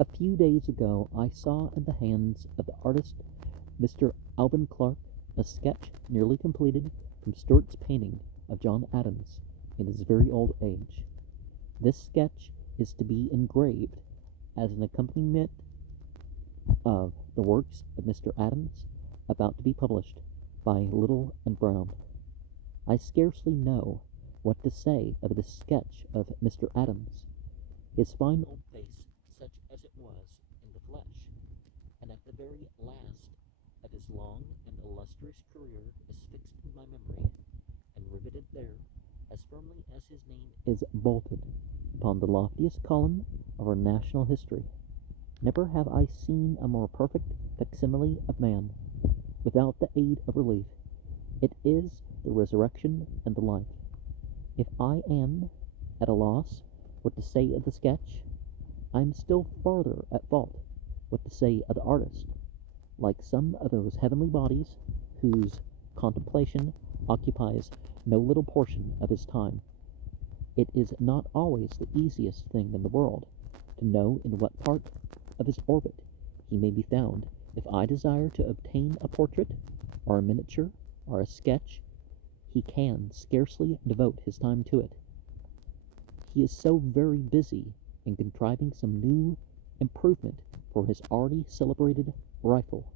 A few days ago I saw in the hands of the artist Mr. Alvin Clark a sketch nearly completed from Stuart's painting of John Adams in his very old age. This sketch is to be engraved as an accompaniment of the works of Mr. Adams about to be published by Little and Brown. I scarcely know what to say of this sketch of Mr. Adams. His fine old face, such as it was in the flesh, and at the very last of his long and illustrious career, is fixed in my memory, and riveted there as firmly as his name is bolted upon the loftiest column of our national history. Never have I seen a more perfect facsimile of man, without the aid of relief. It is the resurrection and the life. If I am at a loss what to say of the sketch, I am still farther at fault what to say of the artist. Like some of those heavenly bodies whose contemplation occupies no little portion of his time, it is not always the easiest thing in the world to know in what part of his orbit he may be found. If I desire to obtain a portrait, or a miniature, or a sketch, he can scarcely devote his time to it. He is so very busy in contriving some new improvement for his already celebrated rifle,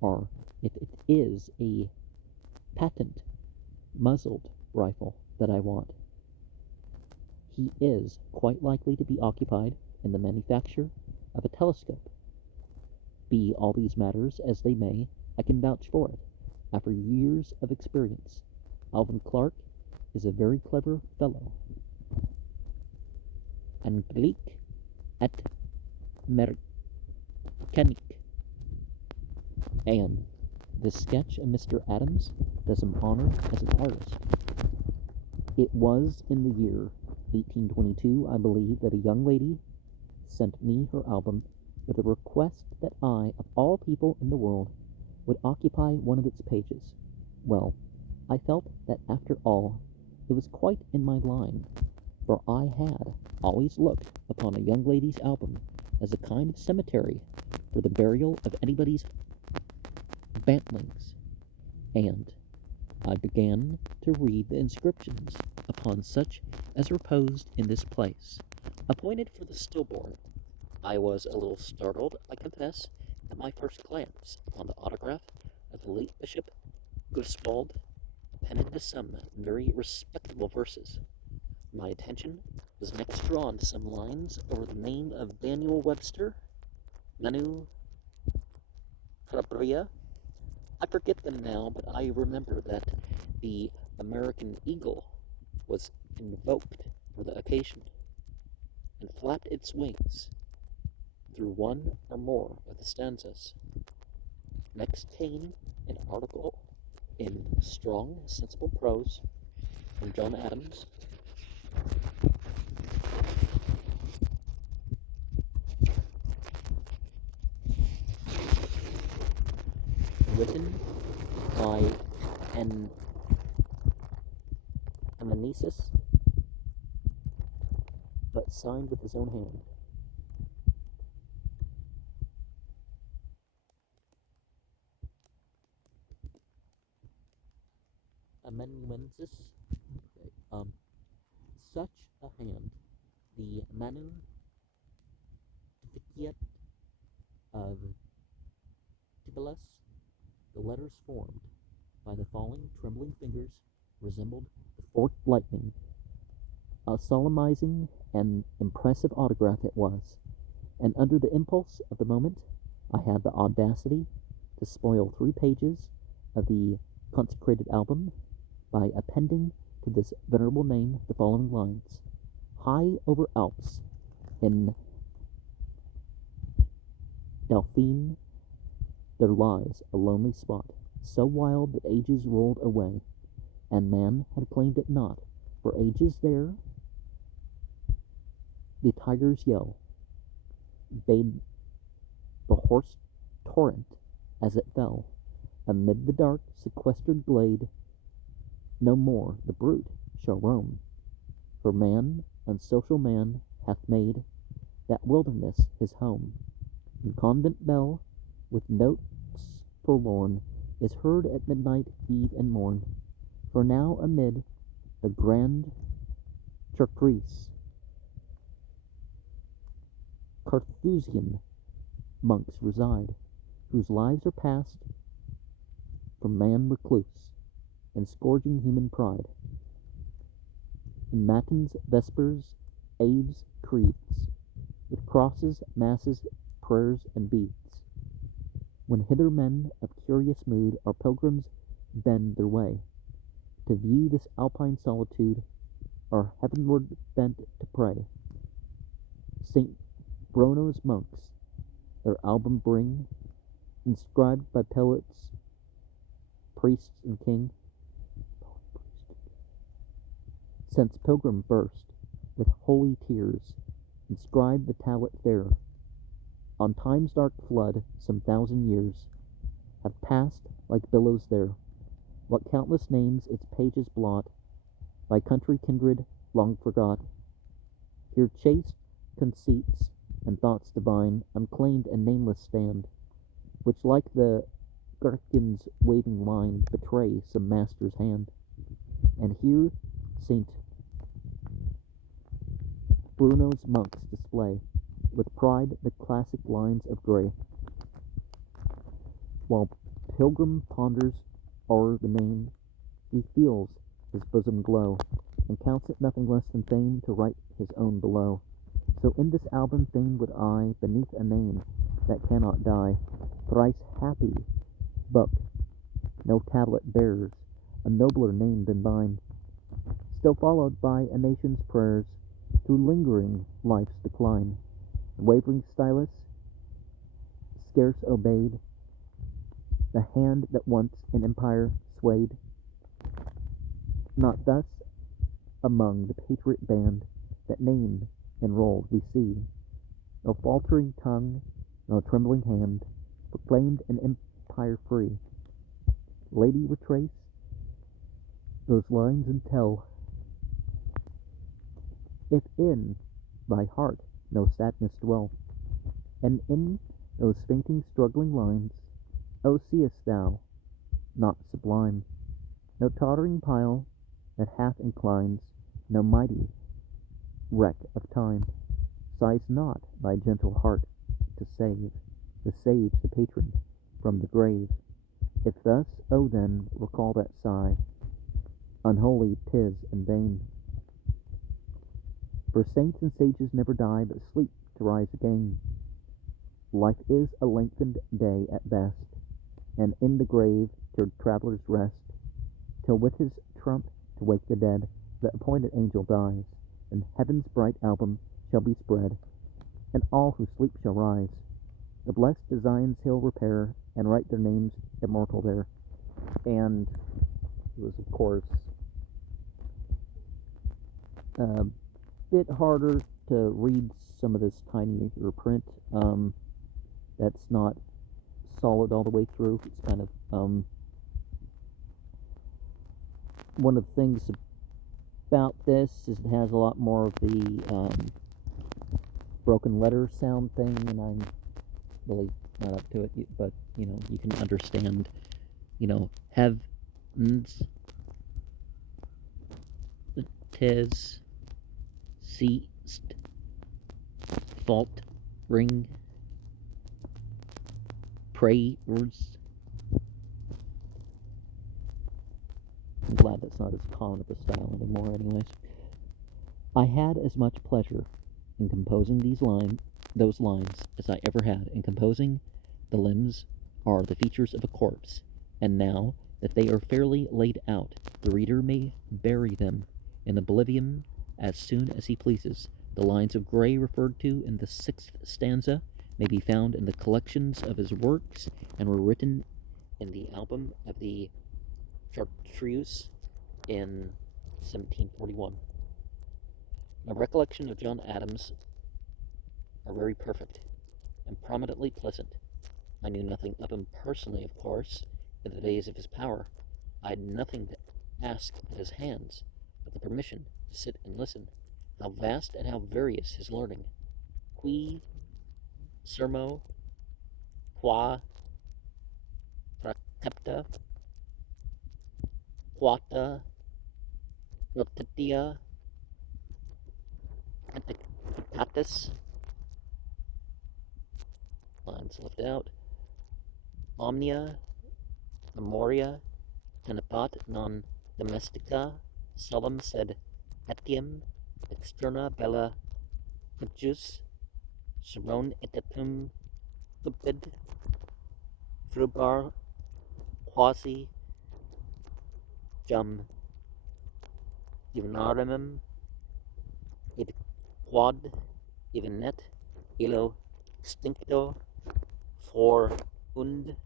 or if it is a patent muzzled rifle that I want, he is quite likely to be occupied in the manufacture of a telescope. Be all these matters as they may, I can vouch for it, after years of experience. Alvin Clark is a very clever fellow. Anglique et mécanique. And this sketch of Mr. Adams does him honor as an artist. It was in the year 1822, I believe, that a young lady sent me her album with a request that I, of all people in the world, would occupy one of its pages. Well, I felt that after all, it was quite in my line, for I had always looked upon a young lady's album as a kind of cemetery for the burial of anybody's bantlings, and I began to read the inscriptions upon such as reposed in this place, appointed for the stillborn. I was a little startled, I confess, at my first glance upon the autograph of the late Bishop Griswold, penned to some very respectable verses. My attention was next drawn to some lines over the name of Daniel Webster, Manu Calabria. I forget them now, but I remember that the American eagle was invoked for the occasion, and flapped its wings through one or more of the stanzas. Next came an article in strong, sensible prose from John Adams, written by an amanuensis, but signed with his own hand. Amanuensis, such a hand, the manu difficiat of Tibullus, the letters formed by the falling, trembling fingers resembled the forked lightning. A solemnizing and impressive autograph it was, and under the impulse of the moment, I had the audacity to spoil 3 pages of the consecrated album by appending to this venerable name the following lines: High over Alps in Dauphine there lies a lonely spot, so wild that ages rolled away, and man had claimed it not. For ages there the tiger's yell bade the hoarse torrent as it fell amid the dark sequestered glade. No more the brute shall roam, for man, unsocial man, hath made that wilderness his home. And convent bell, with notes forlorn, is heard at midnight, eve, and morn. For now amid the grand Chartreuse, Carthusian monks reside, whose lives are passed from man recluse, and scourging human pride. In matins, vespers, aves, creeds, with crosses, masses, prayers, and beads, when hither men of curious mood our pilgrims bend their way, to view this alpine solitude, are heavenward bent to pray. St. Bruno's monks their album bring, inscribed by poets, priests, and king. Since pilgrim burst, with holy tears, inscribed the tablet fair. On time's dark flood, some 1,000 years have passed like billows there. What countless names its pages blot, by country kindred long forgot. Here chaste conceits and thoughts divine, unclaimed and nameless stand, which like the gherkin's waving line betray some master's hand. And here St. Bruno's monks display, with pride, the classic lines of gray, while pilgrim ponders o'er the main, he feels his bosom glow, and counts it nothing less than fame to write his own below. So in this album fain would I, beneath a name that cannot die, thrice happy book, no tablet bears a nobler name than thine, still followed by a nation's prayers through lingering life's decline. The wavering stylus scarce obeyed the hand that once an empire swayed. Not thus among the patriot band that name enrolled we see, no faltering tongue, no trembling hand, proclaimed an empire free. Lady, retrace those lines and tell if in thy heart no sadness dwell, and in those fainting struggling lines, O seest thou not sublime, no tottering pile that half inclines, no mighty wreck of time, sighs not thy gentle heart to save the sage, the patron, from the grave. If thus, O then, recall that sigh, unholy 'tis and vain. For saints and sages never die, but sleep to rise again. Life is a lengthened day at best, and in the grave your travelers rest, till with his trump to wake the dead, the appointed angel dies, and heaven's bright album shall be spread, and all who sleep shall rise. The blessed designs he'll repair, and write their names immortal there. And it was, of course, a bit harder to read some of this tinier print. That's not solid all the way through. It's kind of one of the things about this is it has a lot more of the broken letter sound thing, and I'm really not up to it, but you can understand, heavens, tis, ceased, fault, ring, prayers. I'm glad that's not as common of a style anymore, anyways. I had as much pleasure in composing those lines as I ever had in composing the limbs are the features of a corpse, and now that they are fairly laid out, the reader may bury them in oblivion as soon as he pleases. The lines of Gray referred to in the 6th stanza may be found in the collections of his works, and were written in the album of the Chartreuse in 1741. My recollection of John Adams are very perfect and prominently pleasant. I knew nothing of him personally, of course, in the days of his power. I had nothing to ask at his hands but the permission to sit and listen. How vast and how various his learning! qui sermo qua pracepta quata notitia antiquitatis, lines left out, omnia memoria tenebat non domestica solum sed etiam externa bella cujus seron etitum cupid frubar quasi jam divinarimum id quad evenet illo extincto for und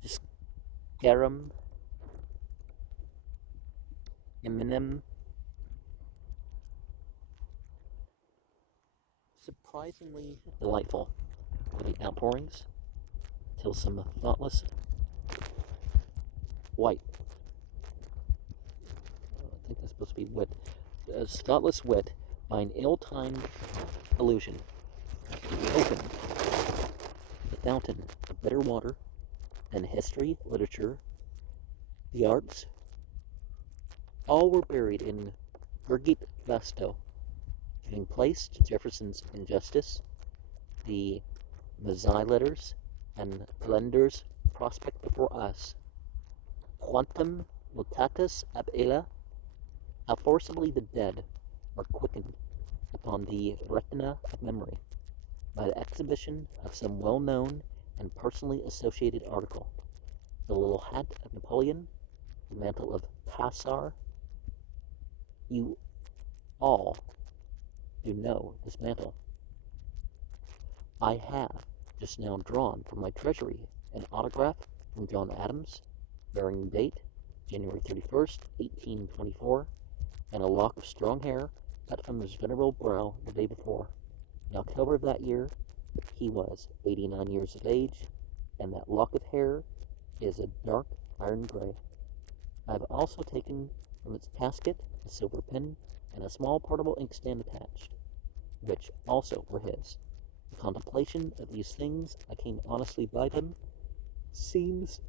discarum eminem. Surprisingly delightful were the outpourings, till some thoughtless white, I think that's supposed to be wit, thoughtless wit, by an ill-timed allusion, opened the fountain of bitter water, and history, literature, the arts, all were buried in Virgit Vasto, giving place to Jefferson's injustice, the Mazzei letters, and Lender's prospect before us. Quantum mutatis ab illa, how forcibly the dead are quickened upon the retina of memory by the exhibition of some well-known and personally associated article. The little hat of Napoleon, the mantle of Caesar. You all do know this mantle. I have just now drawn from my treasury an autograph from John Adams, bearing date January 31st, 1824, and a lock of strong hair cut from his venerable brow the day before. In October of that year, he was 89 years of age, and that lock of hair is a dark iron gray. I have also taken from its casket a silver pen and a small portable inkstand attached, which also were his. The contemplation of these things, I came honestly by them, seems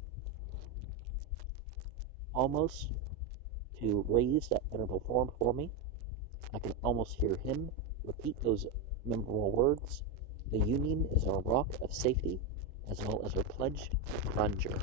almost to raise that venerable form for me. I can almost hear him repeat those memorable words. The Union is our rock of safety, as well as our pledge of grandeur.